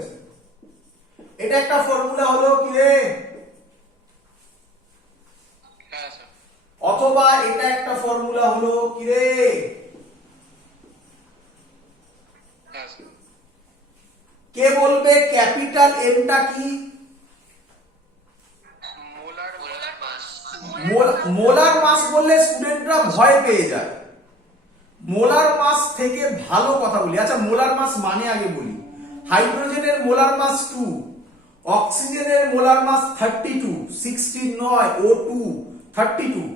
আছে, এটা একটা ফর্মুলা হলো কি রে? অথবা এটা একটা ফর্মুলা হলো কি রে? কে বলবে ক্যাপিটাল এমটা কি? মোলার মাস বললে স্টুডেন্টরা ভয় পেয়ে যায়। মোলার মাস থেকে ভালো কথা বলি। আচ্ছা, মোলার মাস মানে আগে বলি। হাইড্রোজেনের মোলার মাস 2, অক্সিজেনের মোলার মাস 32, 16 নয়, O2 32,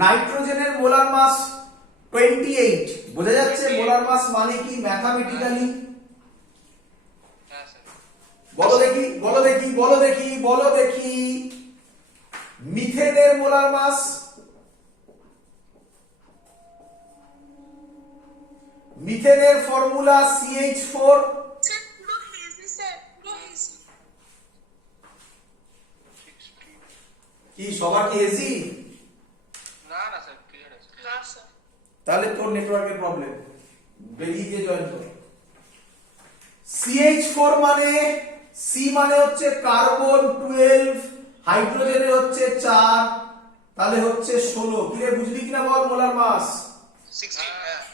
নাইট্রোজেনের মোলার মাস 28। বোঝা যাচ্ছে মোলার মাস মানে কি ম্যাথমেটিক্যালি? বলো দেখি, বলো দেখি, বলো দেখি, বলো দেখি। মিথেনের মোলার মাস, মিথেনের ফর্মুলা CH4। কি সবার কি এজি? না না স্যার, ক্লিয়ার আছে। না স্যার। তাহলে তোর নেটওয়ার্কের প্রবলেম, বেরিয়ে গিয়ে জয়েন কর। CH4 মানে, C মানে হচ্ছে কার্বন 12, হাইড্রোজেনের হচ্ছে 4, তাহলে হচ্ছে 16। কি রে, বুঝলি কিনা বল মোলার মাস? 16।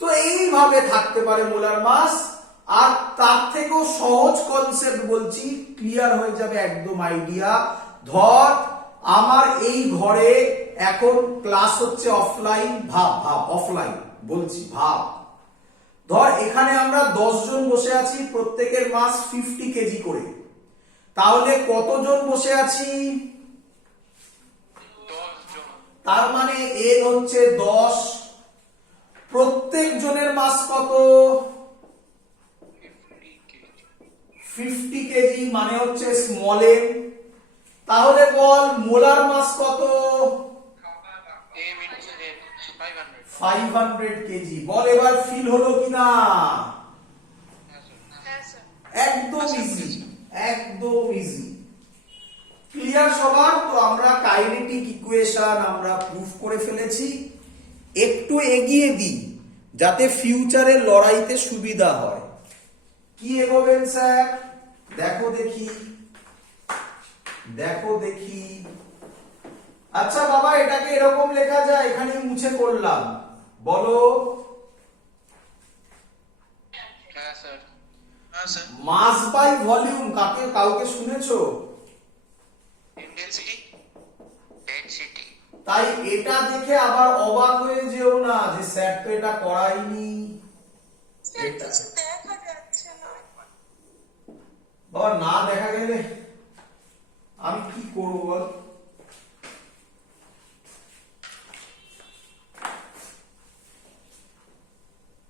তো এইভাবে থাকতে পারে মোলার মাস। আর তার থেকেও সহজ কনসেপ্ট বলছি, ক্লিয়ার হয়ে যাবে একদম আইডিয়া। ধর আমার এই ঘরে এখন ক্লাস হচ্ছে অফলাইন, ভাব ভাব, অফলাইন বলছি, ভাব। ধর এখানে আমরা 10 জন বসে আছি, প্রত্যেকের মাস 50 কেজি করে। তাহলে কতজন বসে আছি? 10 জন। তার মানে এর হচ্ছে 10। প্রত্যেক জনের মাস কত? 50 কেজি, মানে হচ্ছে স্মল এম। তাহলে বল মোলার মাস কত? M into N 500। 500 কেজি। বল এবার ফিল হলো কিনা? হ্যাঁ স্যার। একদম ইজি, একদম ইজি। ক্লিয়ার সবার? তো আমরা কাইনেটিক ইকুয়েশন আমরা প্রুফ করে ফেলেছি। একটু এগিয়ে দিই যাতে ফিউচারে লড়াইতে সুবিধা হয়। কি এগোবেন স্যার? দেখো দেখি, দেখো দেখি। আচ্ছা বাবা, এটাকে এরকম লেখা যায়, এখানে মুছে করলাম। বলো। হ্যাঁ স্যার। হ্যাঁ স্যার। মাস বাই ভলিউম কাকে কাউকে শুনেছো? ডেনসিটি। ডেনসিটি। তাই এটা দেখে আবার অবাক হয়ে যেও না যে স্যার তো এটা করাইনি। এটা দেখা যাচ্ছে না। বাবা না দেখা গেলে আমি কি করবো বল?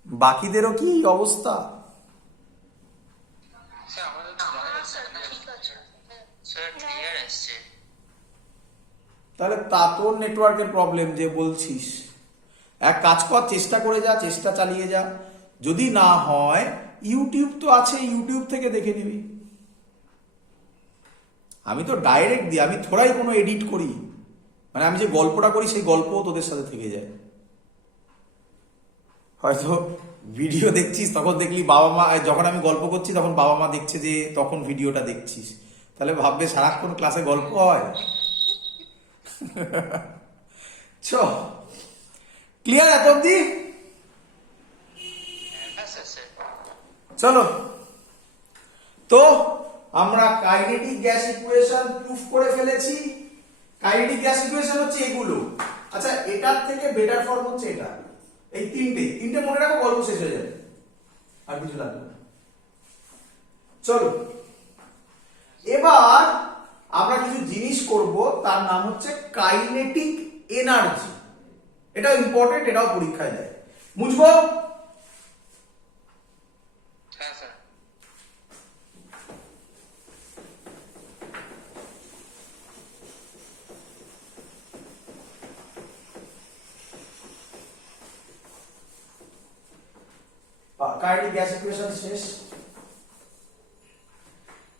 বাকিদেরও কি অবস্থা? স্যার আমাদের তো জানা যাচ্ছে না। ঠিক আছে। স্যার ক্লিয়ার আসছে। তাহলে তা তোর নেটওয়ার্কের প্রবলেম যে বলছিস। এক কাজ কর, চেষ্টা করে যা, চেষ্টা চালিয়ে যা। যদি না হয় ইউটিউব তো আছে, ইউটিউব থেকে দেখে নিবি। আমি তো ডাইরেক্ট দিই, আমি থোড়াই কোনো এডিট করি। মানে আমি যে গল্পটা করি সেই গল্পও তোদের সাথে থেকে যায়। হয়তো ভিডিও দেখছিস, তখন দেখলি বাবা মা, যখন আমি গল্প করছি তখন বাবা মা দেখছে যে তখন ভিডিওটা দেখছিস, তাহলে ভাববে সারাক্ষণ ক্লাসে গল্প হয়। চ ক্লিয়ার এত অব্দি? হ্যাঁ স্যার স্যার। চলো, তো আমরা কাইনেটিক গ্যাস ইকুয়েশন প্রুফ করে ফেলেছি। কাইনেটিক গ্যাস ইকুয়েশন হচ্ছে এগুলো। আচ্ছা, এটার থেকে বেটার ফর্ম হচ্ছে এটা। এই তিনটে মনে রাখো, গল্প শেষ হয়ে যাবে, আর কিছু লাগবে না। চলো এবার আমরা কিছু জিনিস করব, তার নাম হচ্ছে কাইনেটিক এনার্জি। এটা ইম্পর্টেন্ট, এটাও পরীক্ষায় দেয়। বুঝবো? হ্যাঁ স্যার। কাইনেটিক গ্যাস ইকুয়েশন শেষ।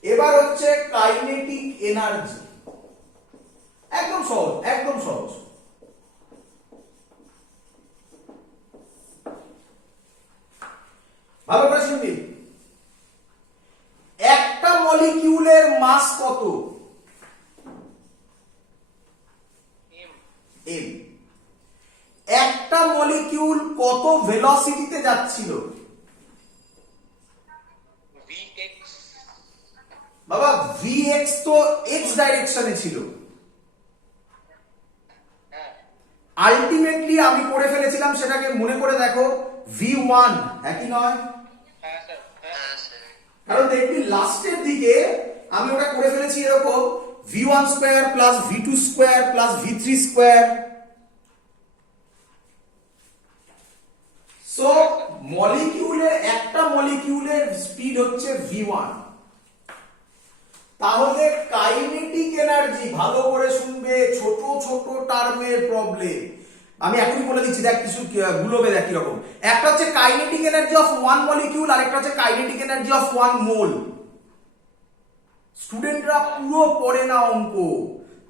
এবার হচ্ছে কাইনেটিক এনার্জি। একদম সহজ, একদম সহজ। ভালো করে শুনবি। মলিকিউলের মাস কত? M. m। একটা মলিকিউল কত ভেলোসিটিতে যাচ্ছিল? Vx. বাবা vx তো x ডাইরেকশনে ছিল। হ্যাঁ। আলটিমেটলি আমি করে ফেলেছিলাম, সেটাকে মনে করে দেখো, v1, হ্যাঁ কি নয়? হ্যাঁ স্যার। হ্যাঁ স্যার। কারণ দেখবি লাস্টের দিকে আমি ওটা করে ফেলেছি এরকম v1 square plus v2 square plus v3 square. So মলিকিউলের একটা মলিকিউলের স্পিড হচ্ছে v1। তাহলে কাইনেটিক এনার্জি, ভালো করে শুনবে, ছোট ছোট টার্মের প্রবলেম আমি এখনই বলে দিচ্ছি, দেখ কিছু গুলোবে দেখ কিরকম। একটা হচ্ছে kinetic energy of one molecule, আর একটা হচ্ছে kinetic energy of one mole. স্টুডেন্টরা পুরো পড়ে না অঙ্ক,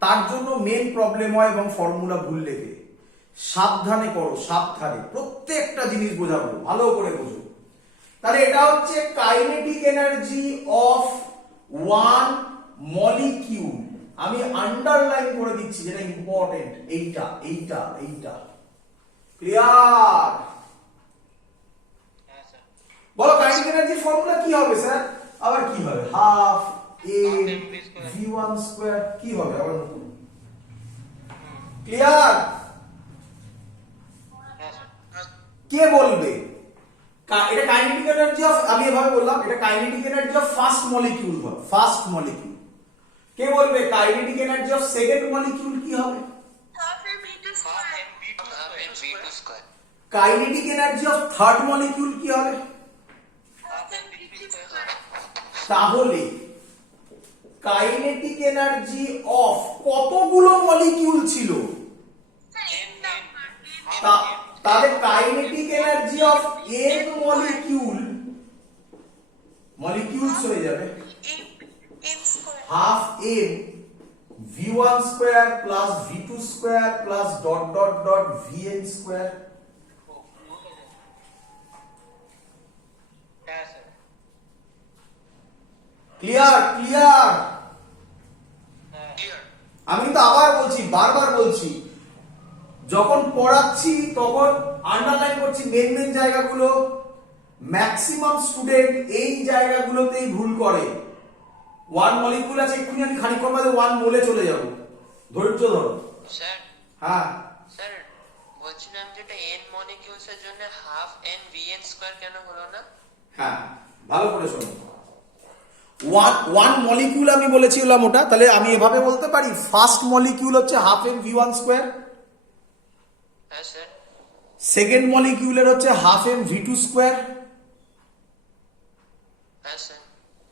তার জন্য মেন প্রবলেম হয় এবং ফর্মুলা ভুল লেখে। সাবধানে করো, সাবধানে, প্রত্যেকটা জিনিস বোঝাবো, ভালো করে বোঝো। তাহলে এটা হচ্ছে kinetic energy of one molecule. আমি আন্ডারলাইন করে দিচ্ছি, যেটা ইম্পর্টেন্ট, এইটা এইটা এইটা। ক্লিয়ার? হ্যাঁ স্যার। বলো কাইনেটিক এনার্জির ফর্মুলা কি হবে স্যার? আবার কি হবে? হাফ এ v1 স্কয়ার। কি হবে আবার নতুন? ক্লিয়ার? হ্যাঁ স্যার। কে বলবে? এটা কাইনেটিক এনার্জি অফ, আমি এভাবে বললাম, এটা kinetic energy of first molecule হবে, ফার্স্ট মলিকিউল। কে বলবে kinetic energy of second molecule কি হবে? Half mv2 square. Kinetic energy of third molecule কি হবে? Half mv3 square. তাহলে কাইনেটিক এনার্জি অফ কতগুলো মলিকিউল ছিল? তাহলে kinetic energy of n molecule, molecules হয়ে যাবে half m v1 square plus v2 square plus dot dot dot vn square. হ্যাঁ sir. Clear? Clear? Clear. আমি কিন্তু আবার বলছি, বারবার বলছি, যখন পড়াচ্ছি তখন আন্ডারলাইন করছি মেন মেন জায়গাগুলো। ম্যাক্সিমাম স্টুডেন্ট এই জায়গাগুলোতেই ভুল করে। ওয়ান মলিকিউল আছে, এক্ষুনি আমি খানিকক্ষণ বাদে ওয়ান মোলে চলে যাব, ধৈর্য ধরো। স্যার হ্যাঁ স্যার বলছিলাম যেটা n মলিকিউলস এর জন্য হাফ n vn স্কয়ার কেন হলো না? হ্যাঁ, ভালো করে শোনো। ওয়ান মলিকিউল আমি বলেছিলাম ওটা, তাহলে আমি এভাবে বলতে পারি ফার্স্ট মলিকিউল হচ্ছে হাফ এম v1 স্কয়ার, হ্যাঁ স্যার। সেকেন্ড মলিকিউলের হচ্ছে হাফ এম v2 স্কয়ার, হ্যাঁ স্যার।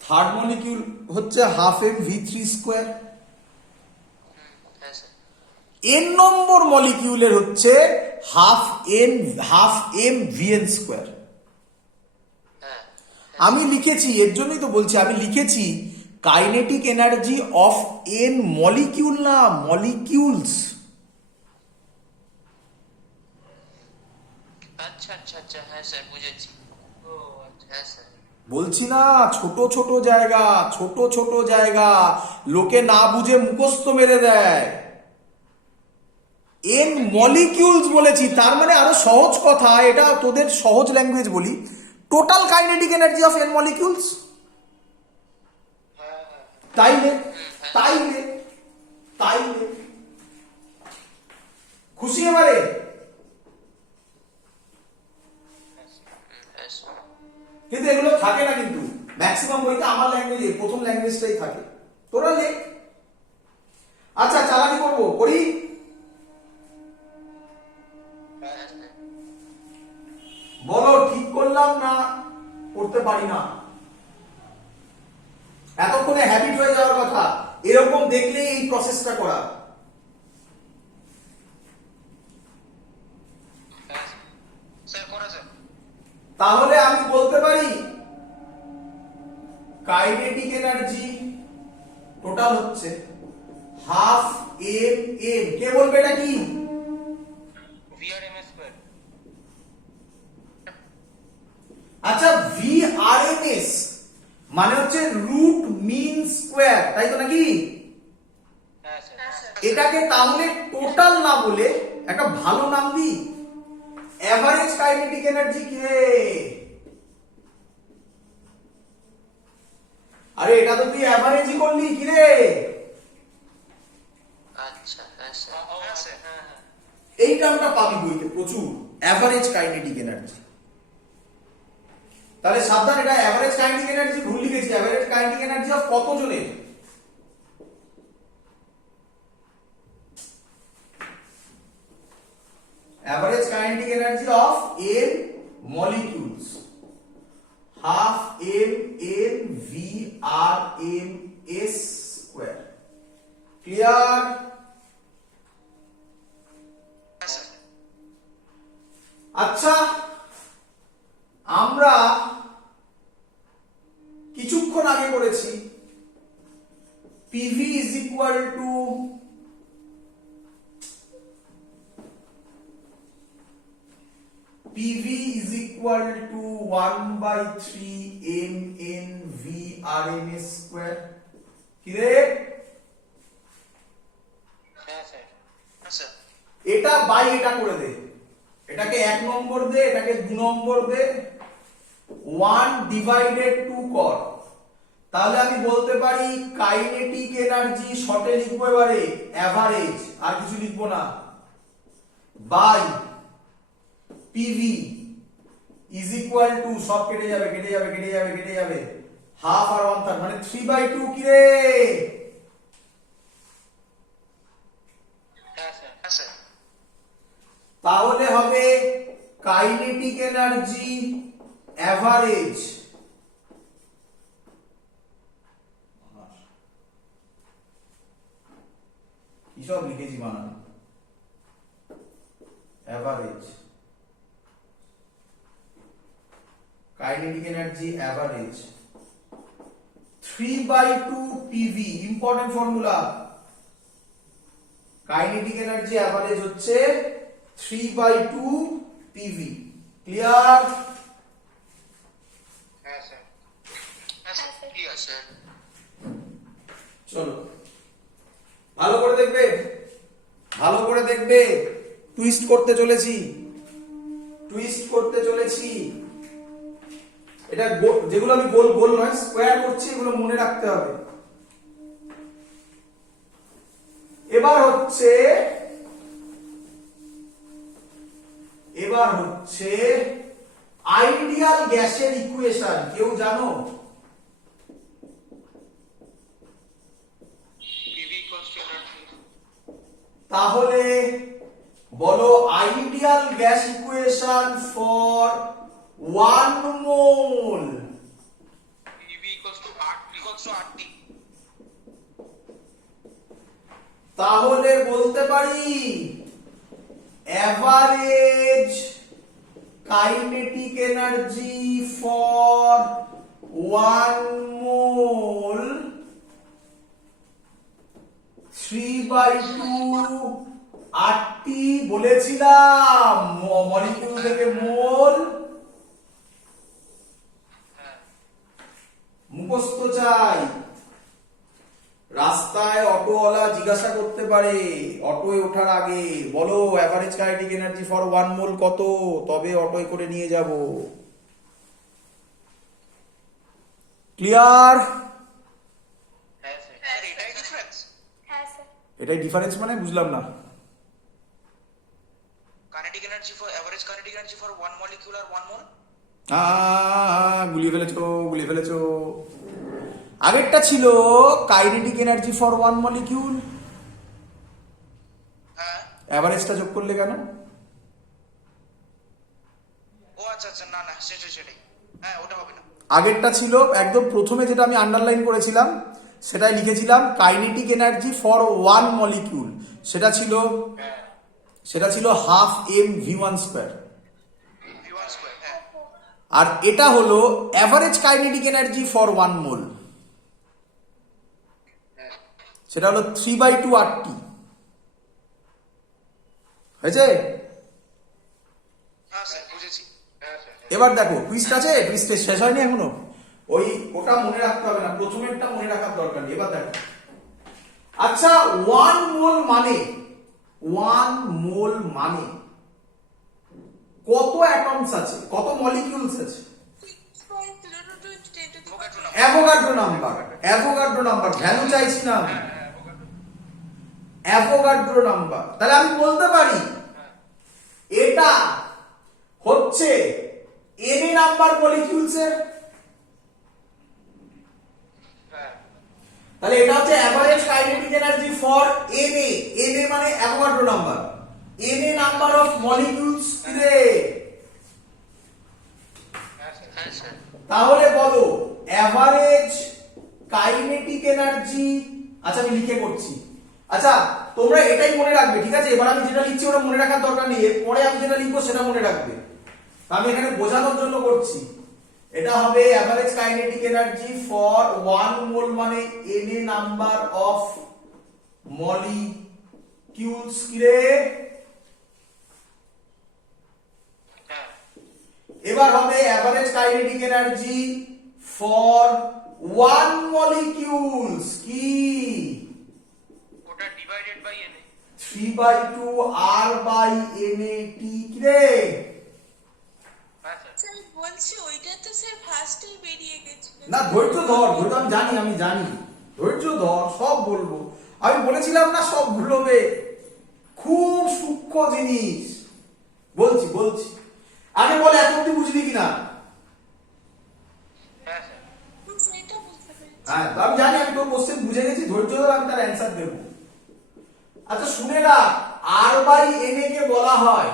থার্ড মলিকিউল হচ্ছে হাফ এম v3 স্কয়ার, হ্যাঁ স্যার। n নম্বর মলিকিউলের হচ্ছে হাফ এম vn স্কয়ার। হ্যাঁ আমি লিখেছি, এর জন্যই তো বলছি, আমি লিখেছি kinetic energy of n molecule, না মলিকিউলস। আচ্ছা আচ্ছা আচ্ছা, হ্যাঁ স্যার বুঝেছি। ও আচ্ছা, হ্যাঁ স্যার। বলছি না, ছোট ছোট জায়গা, ছোট ছোট জায়গা, লোকে না বুঝে মুখস্থ মেরে দেয়। n মলিকিউলস বলেছি, তার মানে আরো সহজ কথা, এটা তোদের সহজ ল্যাঙ্গুয়েজ বলি, total kinetic energy of n molecules. তাইলে তাইলে তাইলে খুশি এবারে? হ্যাঁ স্যার। কিন্তু এগুলো থাকে না, কিন্তু ম্যাক্সিমাম বইতে আমার ল্যাঙ্গুয়েজে প্রথম ল্যাঙ্গুয়েজটাই থাকে। তোরা লেখ। আচ্ছা, চালাকি করবো, করি? হ্যাঁ স্যার। বলো ঠিক করলাম না করতে পারি না? এতক্ষণে হ্যাবিট হয়ে যাওয়ার কথা, এরকম দেখলে এই প্রসেসটা করা। স্যার করা স্যার। তাহলে আমি বলতে পারি কাইনেটিক এনার্জি টোটাল হচ্ছে হাফ এম এম। কে বলবে এটা কি? vrm square. আচ্ছা, VRMS মানে হচ্ছে রুট মিন স্কোয়ার, তাই তো নাকি? হ্যাঁ স্যার। এটাকে তাহলে টোটাল না বলে একটা ভালো নাম দিই, অ্যাভারেজ কাইনেটিক এনার্জি। কি রে, আরে এটা তো তুই অ্যাভারেজই করলি কি রে? আচ্ছা হ্যাঁ স্যার। হ্যাঁ স্যার। হ্যাঁ হ্যাঁ। এই টার্মটা পাবি বইতে প্রচুর, অ্যাভারেজ কাইনেটিক এনার্জি। তাহলে সাবধান, এটা অ্যাভারেজ কাইনেটিক এনার্জি ভুল লিখেছি। অ্যাভারেজ কাইনেটিক এনার্জি অফ কতজনের? Average kinetic energy of n molecules, half m v r m s square. Clear? আচ্ছা, আমরা কিছুক্ষণ আগে করেছি PV is equal to PV is equal to 1/3 mn v rms square. কি রে, হ্যাঁ স্যার। হ্যাঁ স্যার। এটা বাই এটা করে দে, এটাকে 1 নম্বর দে, এটাকে 2 নম্বর দে, 1/2 কর। তাহলে আমি বলতে পারি কাইনেটিক এনার্জি শর্টে লিখবো এবারে অ্যাভারেজ, আর কিছু লিখবো না, by PV is equal to, সব কেটে যাবে কেটে যাবে কেটে যাবে কেটে যাবে, হাফ আর 1/3 মানে 3/2। কি রে, হ্যাঁ স্যার। হ্যাঁ স্যার। তাহলে হবে কাইনেটিক এনার্জি অ্যাভারেজ কি সব লিখেছি বানান, average kinetic energy average 3/2 PV। Important formula, kinetic energy average হচ্ছে 3/2 PV। ক্লিয়ার? হ্যাঁ স্যার। হ্যাঁ স্যার। Clear sir. চলো ভালো করে দেখবে, ভালো করে দেখবে, টুইস্ট করতে চলেছি, টুইস্ট করতে চলেছি। এটা যেগুলো আমি গোল গোল নয় স্কোয়ার করছি, এগুলো মনে রাখতে হবে। এবার হচ্ছে আইডিয়াল গ্যাসের ইকুয়েশন। কেউ জানো? PV equals to energy. তাহলে বলো ideal gas equation for 1 mole. PV equals to RT. তাহলে বলতে পারি average kinetic energy for 1 mole 3/2 RT। বলেছিলাম মলিকিউল থেকে মোল, মুখস্থ চাই। রাস্তায় অটোওয়ালা জিজ্ঞাসা করতে পারে অটোয় ওঠার আগে, বলো অ্যাভারেজ কাইনেটিক এনার্জি ফর 1 মোল কত, তবে অটোয় করে নিয়ে যাব। ক্লিয়ার? হ্যাঁ স্যার। স্যার এটাই ডিফারেন্স। হ্যাঁ স্যার। এটাই ডিফারেন্স মানে বুঝলাম না। Kinetic energy for average kinetic energy for one molecule or one mole. গুলিয়ে ফেলেছো। আগেরটা ছিল কাইনেটিক এনার্জি ফর 1 মলিকিউল, হ্যাঁ। এভারেজটা যোগ করলে কেন? ও আচ্ছা আচ্ছা, না না সেটাই। হ্যাঁ ওটা হবে না। আগেরটা ছিল একদম প্রথমে যেটা আমি আন্ডারলাইন করেছিলাম, সেটাই লিখেছিলাম কাইনেটিক এনার্জি ফর 1 মলিকিউল, সেটা ছিল half m v1 square. V1 square, হ্যাঁ। আর এটা হলো অ্যাভারেজ কাইনেটিক এনার্জি ফর 1 মোল, সেটা হলো 3/2 RT। হয়েছে? হ্যাঁ স্যার বুঝেছি। হ্যাঁ স্যার। এবার দেখো টুইস্ট আছে, টুইস্ট শেষ হয়নি এখনো। ওটা মনে রাখতে হবে না, প্রথমেরটা মনে রাখার দরকার নেই। এবার দেখো, আচ্ছা 1 মোল মানে কত অ্যাটমস আছে, কত মলিকিউলস আছে? অ্যাভোগাড্রো নাম্বার ভ্যালু চাইছি না আমি, অ্যাভোগাড্রো নাম্বার। তাহলে আমি বলতে পারি এটা হচ্ছে এন নাম্বার মলিকিউলস এর, তাহলে এটা হচ্ছে average kinetic energy for N মানে Avogadro number, N number of molecules রে। হ্যাঁ স্যার। তাহলে বলো অ্যাভারেজ কাইনেটিক এনার্জি, আচ্ছা আমি লিখে করছি, আচ্ছা তোমরা এটাই মনে রাখবে, ঠিক আছে? এবার আমি যেটা লিখছি ওটা মনে রাখার দরকার নেই, এরপরে আমি যেটা লিখবো সেটা মনে রাখবে। আমি এখানে বোঝানোর জন্য করছি। এটা হবে average kinetic energy for 1 mole মানে N A number of molecules কি রে। এবার হবে average kinetic energy for 1 molecules কি, ওটা divided by N. 3/2 r by na t কি রে। হ্যাঁ স্যার। স্যার বলছি ওইটা তো স্যার ফার্স্টেই বেরিয়ে গেছিল। না ধৈর্য ধর, আমি জানি ধৈর্য ধর, সব বলবো। আমি বলেছিলাম না সব ভুলবে, খুব সূক্ষ্ম জিনিস বলছি। আগে বল এত অব্দি বুঝলি কিনা? হ্যাঁ স্যার। সেটা বুঝতে পেরেছি। হ্যাঁ তো আমি জানি, আমি তোর কোশ্চেন বুঝে গেছি, ধৈর্য ধর, আমি তার অ্যান্সার দেবো। আচ্ছা শুনে রাখ, আর বাই এন এ কে বলা হয়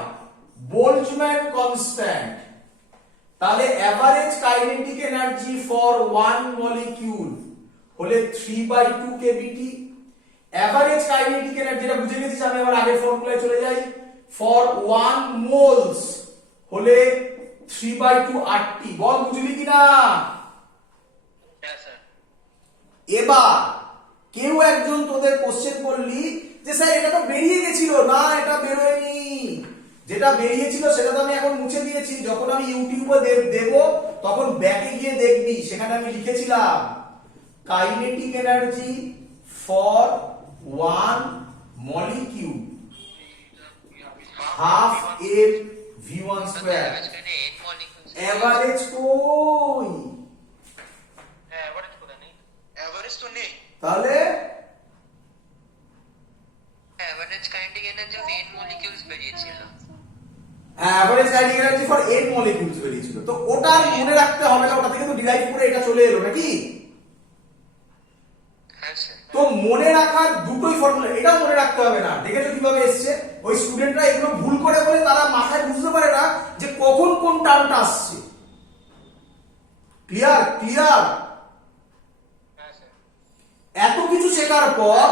বোল্টজম্যান কনস্ট্যান্ট। তাহলে average kinetic energy for 1 molecule হলে 3/2 কেবিটি। অ্যাভারেজ কাইনেটিক এনার্জি যেটা বুঝে গেছিস, আমি আবার আগের ফর্মুলায় চলে যাই, ফর 1 মোলস হলে 3/2 RT। বল বুঝলি কিনা? হ্যাঁ স্যার। এবার কেউ একজন তোদের কোশ্চেন করলি যে স্যার এটা তো বেরিয়ে গেছিল, না এটা বেরোয়নি, যেটা বেরিয়েছিল সেটা তো আমি এখন মুছে দিয়েছি। যখন আমি ইউটিউবে দেব তখন ব্যাকে গিয়ে দেখবি, সেখানে আমি লিখেছিলাম kinetic energy for 1 molecule half এর v1 square. N molecules average কই? হ্যাঁ এভারেজ কোথায় নেই? এভারেজ তো নেই। তাহলে average kinetic energy of N molecules বেরিয়েছিল। Average kinetic energy for 8 molecules বেরিয়েছিল। তো ওটা আর মনে রাখতে হবে না, ওটা থেকে তো ডিরাইভ করে এটা চলে এলো নাকি? হ্যাঁ স্যার। তো মনে রাখার দুটোই ফর্মুলা, এটা মনে রাখতে হবে না। দেখেছো কিভাবে এসছে? ওই স্টুডেন্টরা এগুলো ভুল করে বলে তারা মাথায় বুঝতে পারে না যে কখন কোন টার্মটা আসছে। ক্লিয়ার? হ্যাঁ স্যার। এত কিছু শেখার পর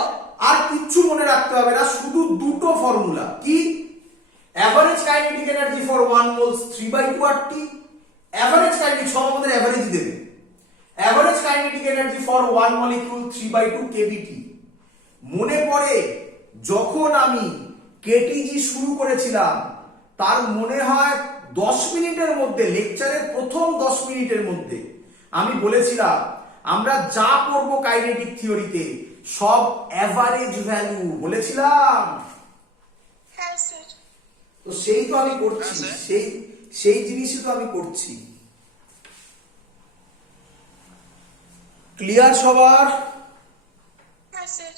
আর কিচ্ছু মনে রাখতে হবে না, শুধু দুটো ফর্মুলা। কি? Average kinetic energy for 1 moles 3/2 RT। Average kinetic, সব আমাদের অ্যাভারেজ দেবে। Average kinetic energy for 1 molecule 3/2 kBT. মনে পড়ে যখন আমি কেটিজি শুরু করেছিলাম, তার মনে হয় 10 মিনিটের মধ্যে, লেকচারের প্রথম 10 মিনিটের মধ্যে আমি বলেছিলাম আমরা যা পড়বো কাইনেটিক থিওরিতে সব অ্যাভারেজ ভ্যালু বলেছিলাম। হ্যাঁ স্যার। তো সেই তো আমি করছি, সেই জিনিসই তো আমি করছি। ক্লিয়ার সবার? হ্যাঁ স্যার।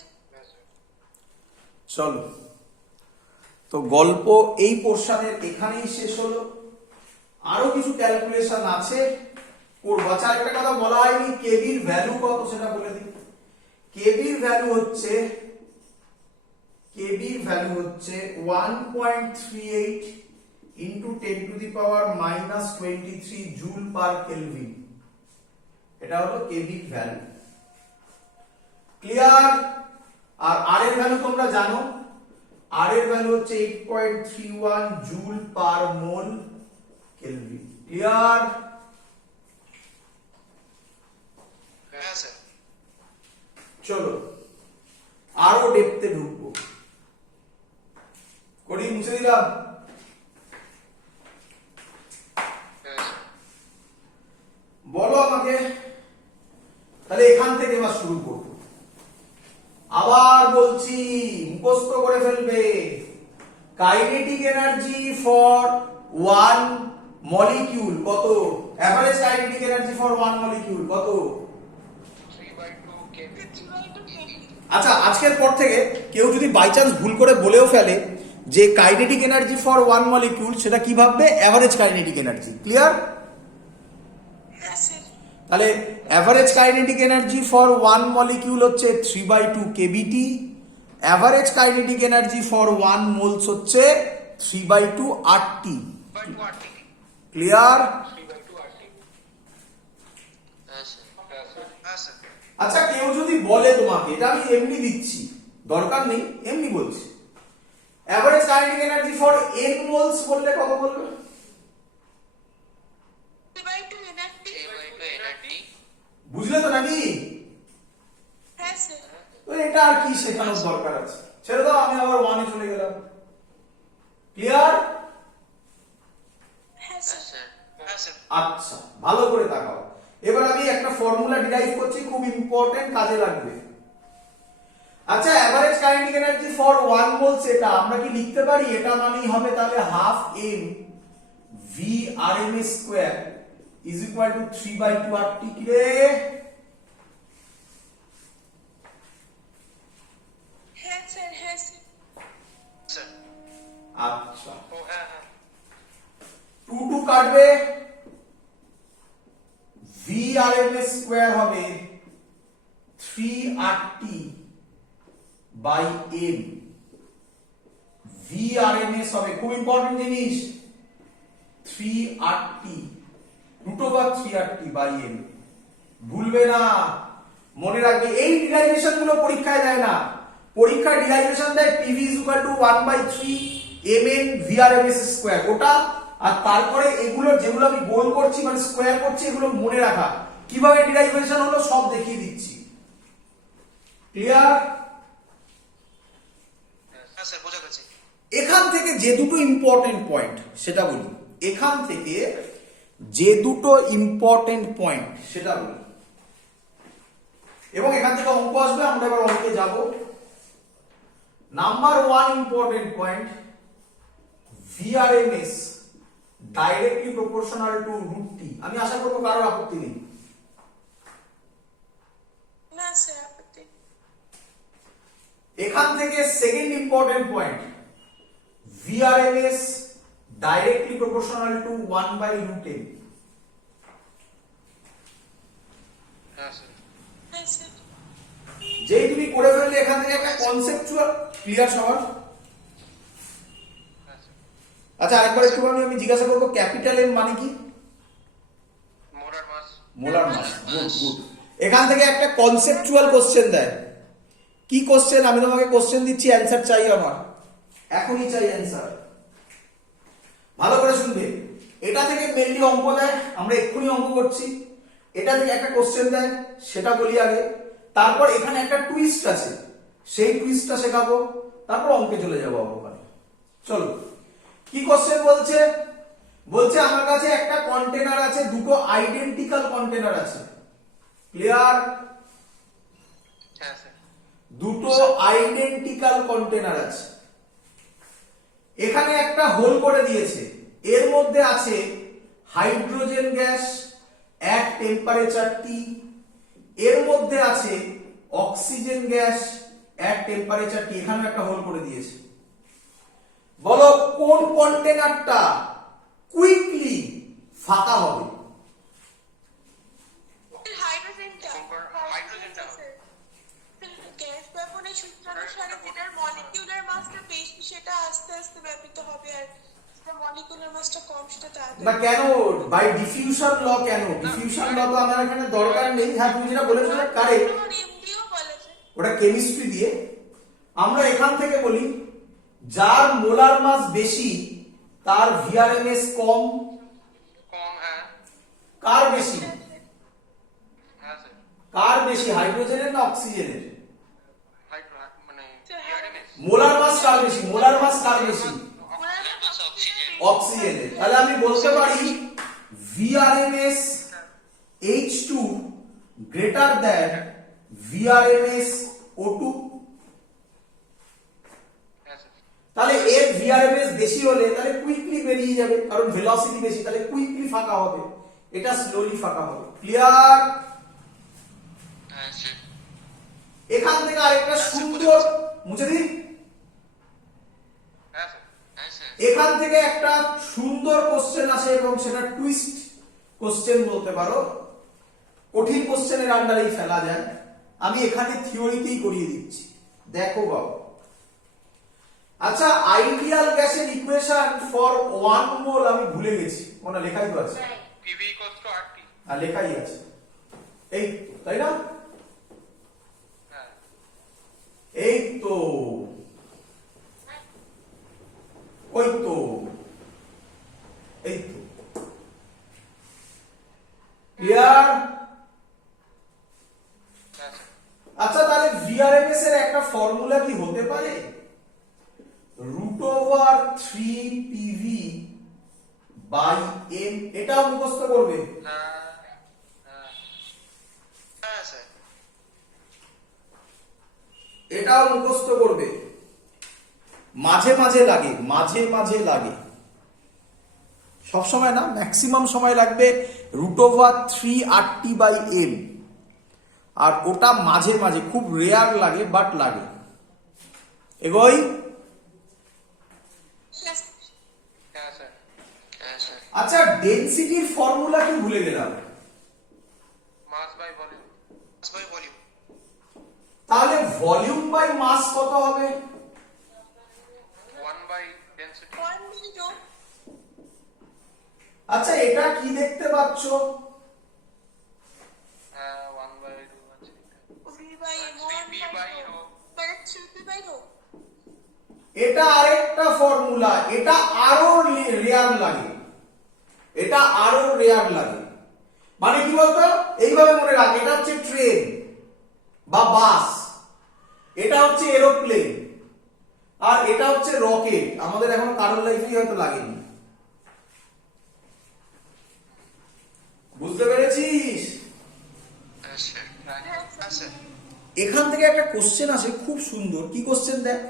চলো, তো গল্প এই পোর্শনের এখানেই শেষ হলো। আরো কিছু ক্যালকুলেশন আছে করবো। আচ্ছা একটা কথা বলা হয়নি, কেবির ভ্যালু কত সেটা বলে দিই। কেবির ভ্যালু হচ্ছে 1.38 into 10 to the power -23 joule per kelvin. এটা হলো কেবির ভ্যালু। ক্লিয়ার? আর আর এর ভ্যালু তোমরা জানো, আর এর ভ্যালু হচ্ছে 8.31 joule per mole kelvin. Clear? হ্যাঁ স্যার। চলো আরো ডেপথে ঢুকবো। করি মুছে দিলাম। হ্যাঁ স্যার। বলো আমাকে তাহলে এখান থেকে এবার শুরু করব। আবার বলছি, মুখস্থ করে ফেলবে। Kinetic energy for one molecule কত? Average kinetic energy for one molecule কত? 3/2 kb. আচ্ছা, আজকের পর থেকে কেউ যদি বাই চান্স ভুল করে বলেও ফেলে যে kinetic energy for one molecule, সেটা কি ভাববে? Average kinetic energy. ক্লিয়ার? হ্যাঁ স্যার। তাহলে average kinetic energy for one molecule হচ্ছে 3/2 kBT. Average kinetic energy for one moles হচ্ছে 3/2 আরটি। 3/2 RT. ক্লিয়ার? 3/2 RT. হ্যাঁ স্যার। হ্যাঁ স্যার। আচ্ছা, কেউ যদি বলে তোমাকে, এটা আমি এমনি দিচ্ছি, দরকার নেই, এমনি বলছি, average kinetic energy for n moles বললে কত বলবে? 3/2 এনআরটি। 3/2 এনআরটি। বুঝলে তো নাকি? হ্যাঁ স্যার। তো এটা আর কি শেখানোর দরকার আছে? ছেড়ে দাও, আমি আবার ওয়ানে চলে গেলাম। ক্লিয়ার? হ্যাঁ হ্যাঁ স্যার। স্যার। হ্যাঁ স্যার। আচ্ছা, ভালো করে তাকাও। এবার আমি একটা ফর্মুলা ডিরাইভ করছি, খুব ইম্পর্টেন্ট, কাজে লাগবে। আচ্ছা, average kinetic energy for 1 moles, এটা আমরা কি লিখতে পারি? এটা মানেই হবে তাহলে half m v rms square is equal two 3/2 RT। কি রে? হ্যাঁ স্যার। হ্যাঁ স্যার। স্যার। আচ্ছা, ও হ্যাঁ হ্যাঁ। 2 2 কাটবে, v rms স্কয়ার হবে 3 RT by m। v rms হবে, খুব ইম্পর্টেন্ট জিনিস, 3 RT root over 3 RT by m। ভুলবে না, মনে রাখবে। এই ডিরাইভেশন গুলো পরীক্ষায় দেয় না। পরীক্ষায় ডিরাইভেশন দেয় pv is equal to 1/3 mn vrms square, ওটা। আর তারপরে এগুলো যেগুলো আমি গোল করছি মানে স্কয়ার করছি, এগুলো মনে রাখা। কিভাবে ডিরাইভেশন হলো সব দেখিয়ে দিচ্ছি। ক্লিয়ার? হ্যাঁ স্যার, বোঝা গেছে। এখান থেকে যে দুটো ইম্পর্টেন্ট পয়েন্ট সেটা বলি। এখান থেকে যে দুটো ইম্পর্টেন্ট পয়েন্ট সেটা বলি, এবং এখান থেকে অঙ্ক আসবে, আমরা এবার অঙ্কে যাব। Number 1 important point, VRMS directly proportional to √T। আমি আশা করবো কারোর আপত্তি নেই। না স্যার, আপত্তি। এখান থেকে second important point, VRMS directly proportional to 1/√n। হ্যাঁ স্যার। হ্যাঁ স্যার। যেই তুমি করে ফেললে, এখান থেকে একটা কনসেপচুয়াল ক্লিয়ার সবার। হ্যাঁ স্যার। আচ্ছা, আরেকবার একটু আমি জিজ্ঞাসা করবো, ক্যাপিটাল এম মানে কি? Molar mass. Molar mass. Good good. এখান থেকে একটা কনসেপচুয়াল কোশ্চেন দেয়। কি কোশ্চেন? আমি তোমাকে কোশ্চেন দিচ্ছি, অ্যানসার চাই আমার, এখনই চাই অ্যানসার। ভালো করে শুনবে। এটা থেকে মেইনলি অঙ্ক দেয়, আমরা এক্ষুনি অঙ্ক করছি। এটা থেকে একটা কোশ্চেন দেয়, সেটা বলি আগে। তারপর এখানে একটা টুইস্ট আছে, সেই টুইস্টটা শেখাবো, তারপর অঙ্কে চলে যাবো ওখানে। চলো, কি কোশ্চেন বলছে? বলছে আমার কাছে একটা কন্টেনার আছে, দুটো আইডেন্টিক্যাল কন্টেনার আছে। ক্লিয়ার? হ্যাঁ স্যার। দুটো আইডেন্টিক্যাল কন্টেনার আছে। এখানে একটা হোল করে দিয়েছে, এর মধ্যে আছে hydrogen gas at temperature T, এর মধ্যে আছে oxygen gas at temperature T। এখানে একটা হোল করে দিয়েছে। বলো কোন কন্টেনারটা কুইকলি ফাঁকা হবে? হাইড্রোজেনটা। হাইড্রোজেনটা। গ্যাস ব্যাপনের সূত্র অনুসারে যেটার মলিকিউলার মাসটা বেশি সেটা আস্তে আস্তে ব্যাপিত হবে, আর যেটা মলিকিউলার মাসটা কম সেটা তাড়াতাড়ি। না কেন? বাই ডিফিউশন ল। কেন ডিফিউশন ল? তো আমার এখানে দরকার নেই। হ্যাঁ, তুমি যেটা বলেছো কারেক্ট, আমার এমডিও বলেছে। ওটা কেমিস্ট্রি দিয়ে। আমরা এখান থেকে বলি, যার মোলার মাস বেশি তার ভিআরএমএস কম। কম। হ্যাঁ। কার বেশি? হ্যাঁ স্যার। কার বেশি, হাইড্রোজেনের না অক্সিজেনের? মানে VRMS। মোলার মাস কার বেশি? মোলার মাস কার বেশি? অক্সিজেন। অক্সিজেনের। তাহলে আমি বলতে পারি VRMS H2 greater than V RMS O2। হ্যাঁ স্যার তাহলে এর ভিআরএমএস বেশি হলে তাহলে কুইকলি বেরিয়ে যাবে, কারণ ভেলোসিটি বেশি, তাহলে কুইকলি ফাঁকা হবে, এটা স্লোলি ফাঁকা হবে। ক্লিয়ার? হ্যাঁ স্যার। এখান থেকে আরেকটা সুন্দর মুছে দিই। হ্যাঁ স্যার হ্যাঁ স্যার। এখান থেকে একটা সুন্দর কোশ্চেন আসে এবং সেটা টুইস্ট কোশ্চেন বলতে পারো, কঠিন কোশ্চেনের আন্ডারেই ফেলা যায়। আমি এখানে থিওরিতেই করিয়ে দিচ্ছি, দেখো বাবা। আচ্ছা, আইডিয়াল গ্যাসের ইকুয়েশন ফর 1 মোল আমি ভুলে গেছি, কোনটা লেখাই তো আছে। PV equals to RT। আর লেখাই আছে, এই তাই না? হ্যাঁ এই তো, ওই তো, এই তো। ক্লিয়ার? হ্যাঁ স্যার আচ্ছা, তাহলে ভিআরএমএস এর একটা ফর্মুলা কি হতে পারে √3PV/m? এটাও মুখস্থ করবে। হ্যাঁ হ্যাঁ হ্যাঁ স্যার। এটাও মুখস্থ করবে। মাঝে মাঝে লাগে, মাঝে মাঝে লাগে, সব সময় না, ম্যাক্সিমাম সময় লাগবে √3RT/m, আর ওটা মাঝে মাঝে, খুব রেয়ার লাগে, বাট লাগে। এগোই। হ্যাঁ স্যার হ্যাঁ স্যার। আচ্ছা, ডেনসিটির ফর্মুলা কি ভুলে গেলাম, mass by volume. Mass by volume. তাহলে ভলিউম বাই মাস কত হবে? 1 বাই ডেনসিটি। 1 আচ্ছা, এটা কি দেখতে পাচ্ছ? হ্যাঁ 1 বাই 2 আছে। এটা আরেকটা ফর্মুলা, এটা আরো রেয়ার লাগে, এটা আরো রেয়ার লাগে। মানে কি বলতো, এইভাবে মনে রাখ, এটা হচ্ছে ট্রেন বা বাস, এটা হচ্ছে এরোপ্লেন, আর এটা হচ্ছে রকেট। আমাদের এখন কারোর লাইফেই হয়তো লাগেনি, বুঝতে পেরেছিস? হ্যাঁ স্যার। হ্যাঁ হ্যাঁ স্যার। এখান থেকে একটা কোশ্চেন আসে, খুব সুন্দর। কি কোশ্চেন দেখ,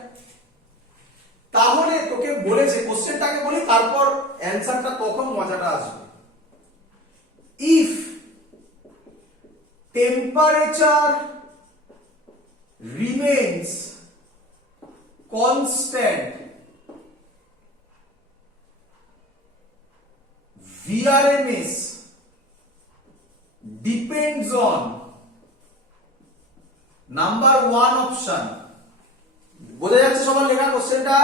তাহলে তোকে বলেছে, কোশ্চেনটাকে বলি, তারপর অ্যানসারটা, তখন মজাটা আসবে। If temperature remains constant, VRMS depends on number 1 option. বোঝা যাচ্ছে সবার লেখা কোশ্চেনটা?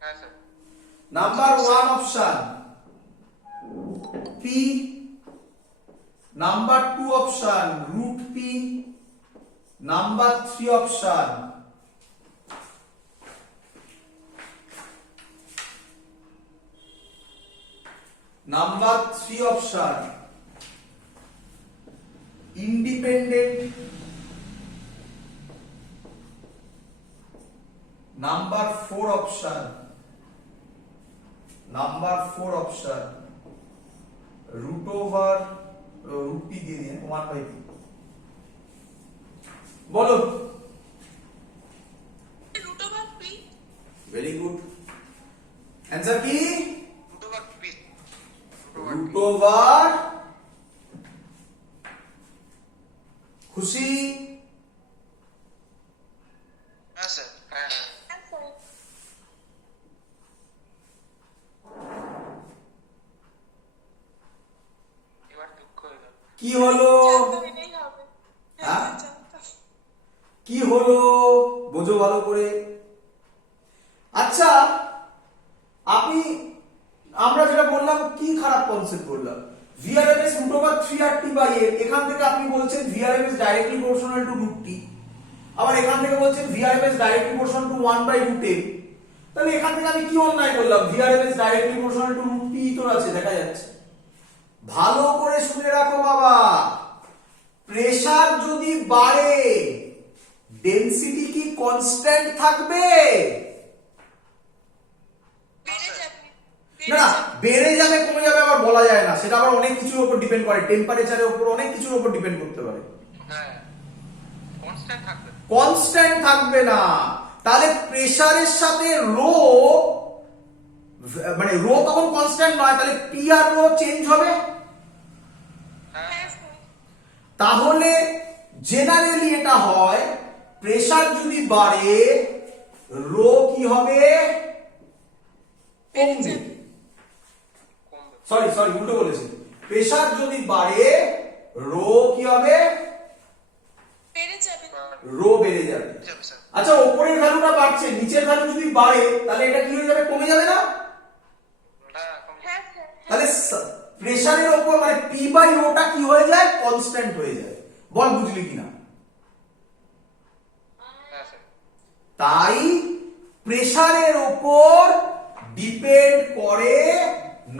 হ্যাঁ sir number 1 option P, number 2 option √P, number 3 option independent, number 4 option √P দিয়ে দিন 1/P। বলো। √P। ভেরি গুড, অ্যান্সার কি? √P। √, খুশি? হ্যাঁ স্যার। হ্যাঁ এবার দুঃখ হয়ে গেল। কি হলো? হ্যাঁ? কি হলো বোঝো ভালো করে। আচ্ছা, আমরা যেটা বললাম, কি খারাপ কনসেপ্ট বললাম, VRMS √3RT/m, এখান থেকে আপনি বলছেন VRMS directly proportional to √T, আবার এখান থেকে বলছেন VRMS directly proportional to 1/√m। তাহলে এখান থেকে আমি কি অন্যায় করলাম? VRMS directly proportional to √P তো আছে, দেখা যাচ্ছে। ভালো করে শুনে রাখো বাবা, প্রেসার যদি বাড়ে, ডেনসিটি কি কনস্ট্যান্ট থাকবে? বেড়ে যাবে। না, বেড়ে যাবে কমে যাবে আবার বলা যায় না, সেটা আবার অনেক কিছুর উপর ডিপেন্ড করে, টেম্পারেচারের উপর অনেক কিছুর উপর ডিপেন্ড করতে পারে। হ্যাঁ, কনস্ট্যান্ট থাকবে। কনস্ট্যান্ট থাকবে না, তাহলে প্রেসারের সাথে রো, মানে রো তখন কনস্ট্যান্ট নয়, তাহলে পি আর রো চেঞ্জ হবে। হ্যাঁ স্যার। তাহলে জেনারেলি এটা হয়, প্রেসার যদি বাড়ে রো কি হবে, কমবে। কমবে। সরি উল্টো বলেছি, প্রেসার যদি বাড়ে রো কি হবে, বেড়ে যাবে। রো বেড়ে যাবে। যাবে স্যার। আচ্ছা, উপরের ভ্যালুটা বাড়ছে, নিচের ভ্যালু যদি বাড়ে তাহলে এটা কি হয়ে যাবে, কমে যাবে না? হ্যাঁ, কমবে। হ্যাঁ স্যার। তাহলে প্রেসারের উপর মানে পি বাই রোটা কি হয়ে যায়, কনস্ট্যান্ট হয়ে যায়। বল বুঝলি কিনা? হ্যাঁ স্যার। তাই প্রেসারের উপর ডিপেন্ড করে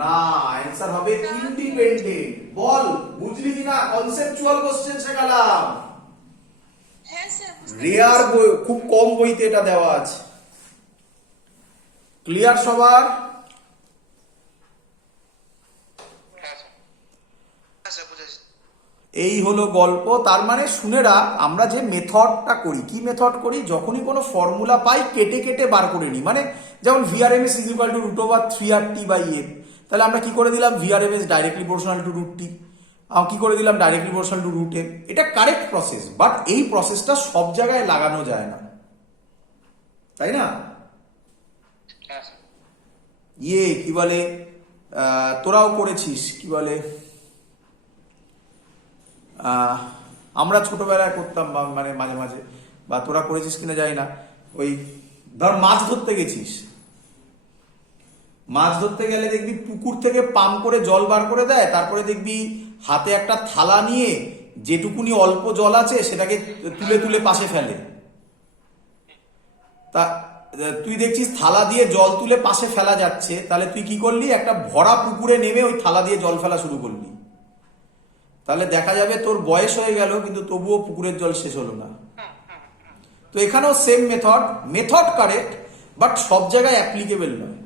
না, অ্যান্সার হবে ইন্ডিপেন্ডেন্ট। বল বুঝলি কিনা? কনসেপচুয়াল কোশ্চেন শেখালাম, হ্যাঁ স্যার। রেয়ার বই, খুব কম বইতে এটা দেওয়া আছে। ক্লিয়ার সবার? হ্যাঁ স্যার। হ্যাঁ স্যার, বুঝেছি। এই হলো গল্প। তার মানে শুনে রাখ, আমরা যে মেথডটা করি, কি মেথড করি, যখনই কোনো ফর্মুলা পাই কেটে কেটে বার করে নিই। মানে যেমন VRMS is equal two √3RT/m, তাহলে আমরা কি করে দিলাম, VRMS directly proportional to √t, কি করে দিলাম ডাইরেক্টলি প্রপোর্শনাল টু √m। এটা কারেক্ট প্রসেস, বাট এই প্রসেসটা সব জায়গায় লাগানো যায় না, তাই না? হ্যাঁ স্যার। কি বলে, তোরাও করেছিস, কি বলে, আমরা ছোটবেলায় করতাম, মানে মাঝে মাঝে, বা তোরা করেছিস কিনা জানি না, ওই ধর মাছ ধরতে গেছিস, মাছ ধরতে গেলে দেখবি পুকুর থেকে পাম্প করে জল বার করে দেয়, তারপরে দেখবি হাতে একটা থালা নিয়ে যেটুকুনি অল্প জল আছে সেটাকে তুলে তুলে পাশে ফেলে। তা তুই দেখছিস থালা দিয়ে জল তুলে পাশে ফেলা যাচ্ছে, তাহলে তুই কি করলি, একটা ভরা পুকুরে নেমে ওই থালা দিয়ে জল ফেলা শুরু করলি। তাহলে দেখা যাবে তোর বয়স হয়ে গেল কিন্তু তবুও পুকুরের জল শেষ হলো না। তো এখানেও সেম মেথড কারেক্ট, বাট সব জায়গায় অ্যাপ্লিকেবল নয়।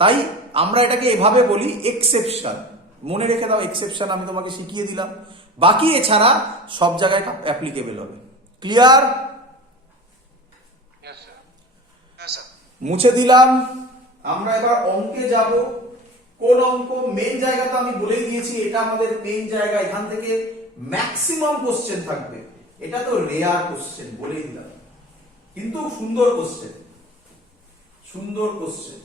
তাই আমরা এটাকে এভাবে বলি এক্সেপশন। মনে রেখে দাও, এক্সেপশন আমি তোমাকে শিখিয়ে দিলাম, বাকি এছাড়া সব জায়গায় অ্যাপ্লিকেবল হবে। ক্লিয়ার? Yes, sir. হ্যাঁ স্যার। মুছে দিলাম। আমরা এবার অঙ্কে যাব। কোন অঙ্ক? মেন জায়গা তো আমি বলে দিয়েছি, এটা আমাদের মেন জায়গা, এখান থেকে ম্যাক্সিমাম কোশ্চেন থাকবে। এটা তো রেয়ার কোশ্চেন বলেই দিলাম, কিন্তু সুন্দর কোশ্চেন, সুন্দর কোশ্চেন।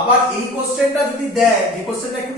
আবার এই কোশ্চেনটা যদি দেয়, যে কোশ্চেনটা